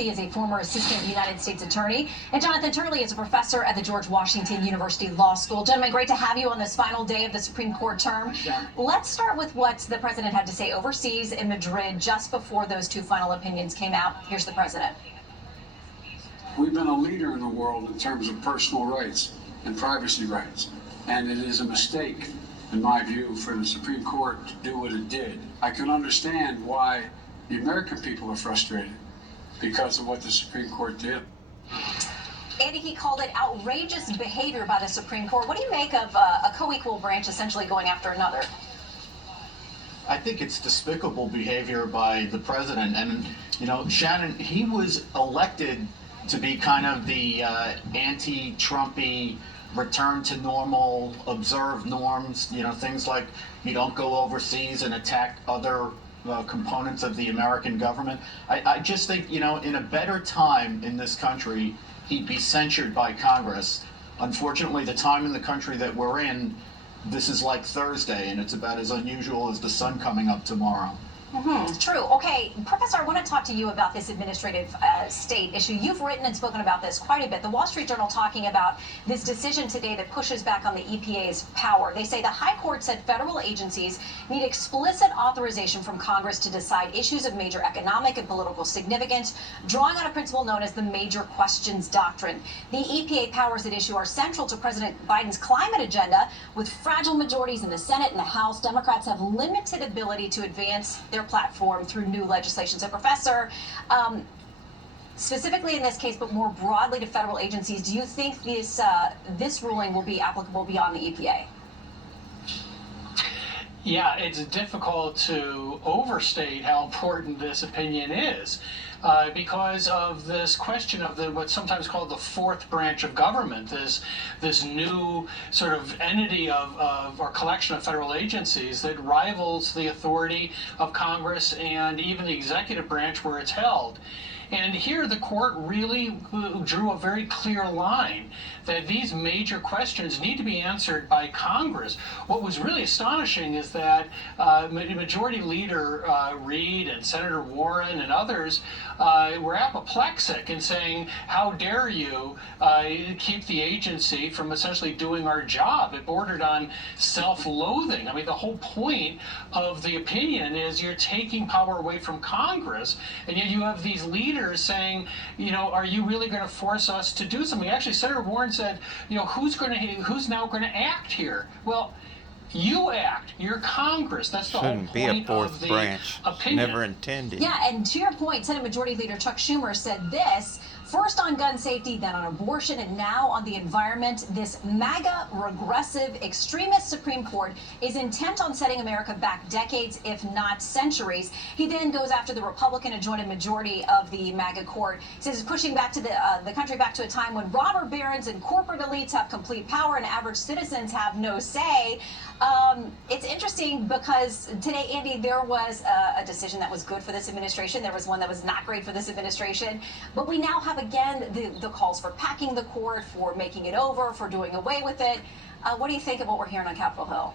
He is a former assistant United States attorney. And Jonathan Turley is a professor at the George Washington University Law School. Gentlemen, great to have you on this final day of the Supreme Court term. Yeah. Let's start with what the president had to say overseas in Madrid just before those two final opinions came out. Here's the president. We've been a leader in the world in terms of personal rights and privacy rights. And it is a mistake, in my view, for the Supreme Court to do what it did. I can understand why the American people are frustrated because of what the Supreme Court did. Andy, he called it outrageous behavior by the Supreme Court. What do you make of a co-equal branch essentially going after another? I think it's despicable behavior by the president. And, you know, Shannon, he was elected to be kind of the anti-Trumpy, return to normal, observe norms, you know, things like you don't go overseas and attack other components of the American government. I just think, you know, in a better time in this country, he'd be censured by Congress. Unfortunately, the time in the country that we're in, this is like Thursday, and it's about as unusual as the sun coming up tomorrow. True. Okay, Professor, I want to talk to you about this administrative state issue. You've written and spoken about this quite a bit. The Wall Street Journal talking about this decision today that pushes back on the EPA's power. They say the High Court said federal agencies need explicit authorization from Congress to decide issues of major economic and political significance, drawing on a principle known as the major questions doctrine. The EPA powers at issue are central to President Biden's climate agenda. With fragile majorities in the Senate and the House, Democrats have limited ability to advance their platform through new legislation. So, Professor, specifically in this case, but more broadly to federal agencies, do you think this ruling will be applicable beyond the EPA? Yeah, it's difficult to overstate how important this opinion is because of this question of what's sometimes called the fourth branch of government, this new sort of entity of or collection of federal agencies that rivals the authority of Congress and even the executive branch where it's held. And here the court really drew a very clear line that these major questions need to be answered by Congress. What was really astonishing is that Majority Leader Reid and Senator Warren and others were apoplectic in saying, how dare you keep the agency from essentially doing our job? It bordered on self-loathing. I mean, the whole point of the opinion is you're taking power away from Congress, and yet you have these leaders saying, you know, are you really going to force us to do something? Actually, Senator Warren said, you know, who's now going to act here? Well, you act. You're Congress. That's the whole point of the branch. opinion. Never intended. Yeah, and to your point, Senate Majority Leader Chuck Schumer said this, first on gun safety, then on abortion, and now on the environment. This MAGA, regressive, extremist Supreme Court is intent on setting America back decades, if not centuries. He then goes after the Republican-adjoined majority of the MAGA court. He says it's pushing back to the country back to a time when robber barons and corporate elites have complete power and average citizens have no say. It's interesting because today, Andy, there was a decision that was good for this administration. There was one that was not great for this administration. But we now have, again, the calls for packing the court, for making it over, for doing away with it. What do you think of what we're hearing on Capitol Hill?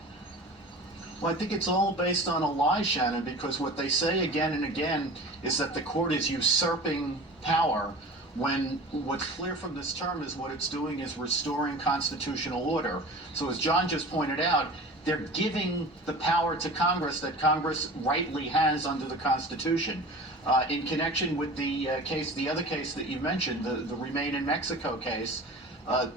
Well, I think it's all based on a lie, Shannon, because what they say again and again is that the court is usurping power, when what's clear from this term is what it's doing is restoring constitutional order. So as John just pointed out, they're giving the power to Congress that Congress rightly has under the Constitution. In connection with the other case that you mentioned, the Remain in Mexico case,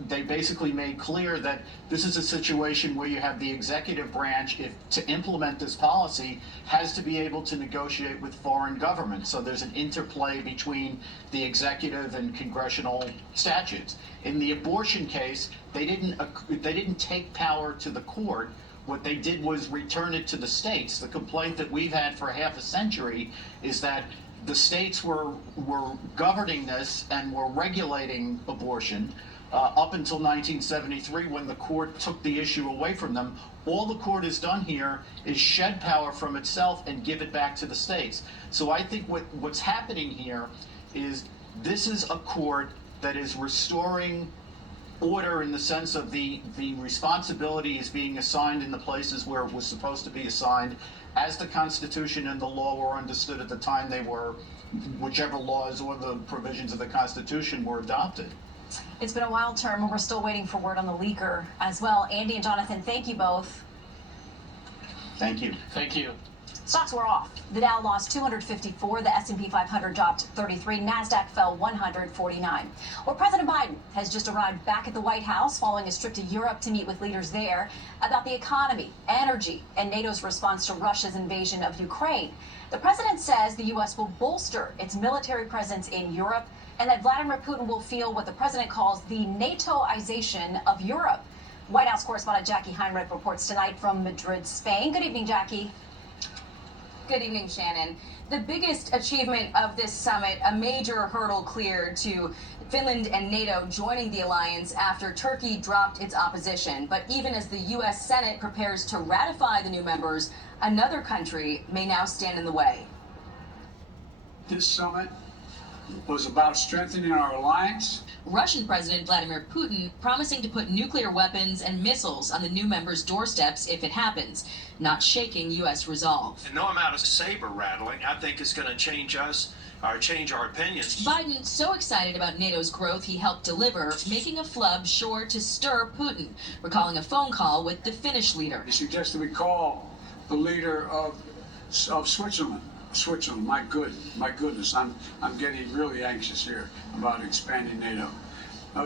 they basically made clear that this is a situation where you have the executive branch, to implement this policy, has to be able to negotiate with foreign governments. So there's an interplay between the executive and congressional statutes. In the abortion case, they didn't take power to the court. What they did was return it to the states. The complaint that we've had for half a century is that the states were governing this and were regulating abortion up until 1973, when the court took the issue away from them. All the court has done here is shed power from itself and give it back to the states. So I think what's happening here is this is a court that is restoring order in the sense of the responsibility is being assigned in the places where it was supposed to be assigned, as the Constitution and the law were understood at the time they were whichever laws or the provisions of the Constitution were adopted. It's been a wild term, and we're still waiting for word on the leaker as well. Andy and Jonathan, thank you both. Thank you. Thank you. Stocks were off. The Dow lost 254, the S&P 500 dropped 33, NASDAQ fell 149. Well, President Biden has just arrived back at the White House following a trip to Europe to meet with leaders there about the economy, energy, and NATO's response to Russia's invasion of Ukraine. The president says the U.S. will bolster its military presence in Europe and that Vladimir Putin will feel what the president calls the NATOization of Europe. White House correspondent Jackie Heinrich reports tonight from Madrid, Spain. Good evening, Jackie. Good evening, Shannon. The biggest achievement of this summit, a major hurdle cleared to Finland and NATO joining the alliance after Turkey dropped its opposition. But even as the U.S. Senate prepares to ratify the new members, another country may now stand in the way. This summit was about strengthening our alliance. Russian President Vladimir Putin promising to put nuclear weapons and missiles on the new members' doorsteps if it happens, not shaking U.S. resolve. And no amount of saber rattling, I think, is going to change us or change our opinions. Biden so excited about NATO's growth he helped deliver, making a flub sure to stir Putin, recalling a phone call with the Finnish leader. He suggested we call the leader of Switzerland. Switzerland, my goodness, I'm getting really anxious here about expanding NATO.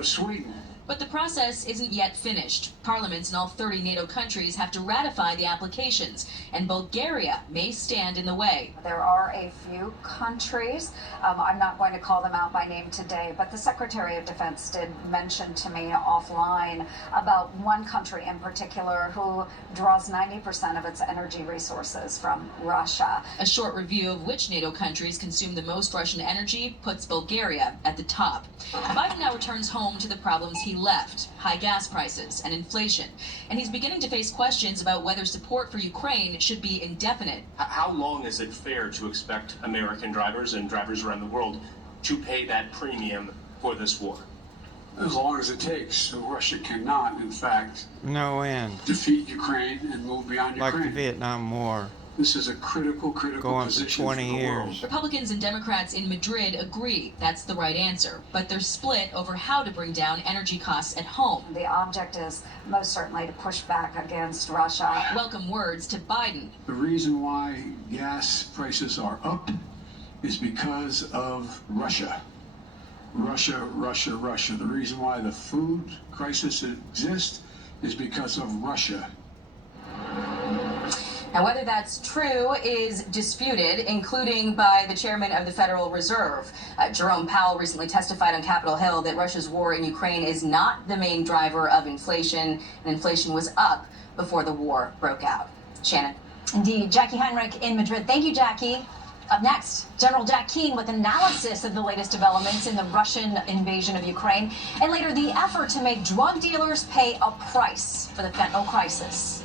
Sweden. But the process isn't yet finished. Parliaments in all 30 NATO countries have to ratify the applications, and Bulgaria may stand in the way. There are a few countries, I'm not going to call them out by name today, but the Secretary of Defense did mention to me offline about one country in particular who draws 90% of its energy resources from Russia. A short review of which NATO countries consume the most Russian energy puts Bulgaria at the top. Biden now returns home to the problems he left, high gas prices and inflation, and he's beginning to face questions about whether support for Ukraine should be indefinite. How long is it fair to expect American drivers and drivers around the world to pay that premium for this war? As long as it takes. So Russia cannot, in fact, no end. defeat Ukraine and move beyond Like Ukraine. the Vietnam War. This is a critical Going for position 20 for the years. world. Republicans and Democrats in Madrid agree that's the right answer, but they're split over how to bring down energy costs at home. The object is most certainly to push back against Russia. Welcome words to Biden. The reason why gas prices are up is because of Russia. Russia. The reason why the food crisis exists is because of Russia. Now, whether that's true is disputed, including by the chairman of the Federal Reserve. Jerome Powell recently testified on Capitol Hill that Russia's war in Ukraine is not the main driver of inflation, and inflation was up before the war broke out. Shannon. Indeed. Jackie Heinrich in Madrid. Thank you, Jackie. Up next, General Jack Keane with analysis of the latest developments in the Russian invasion of Ukraine, and later the effort to make drug dealers pay a price for the fentanyl crisis.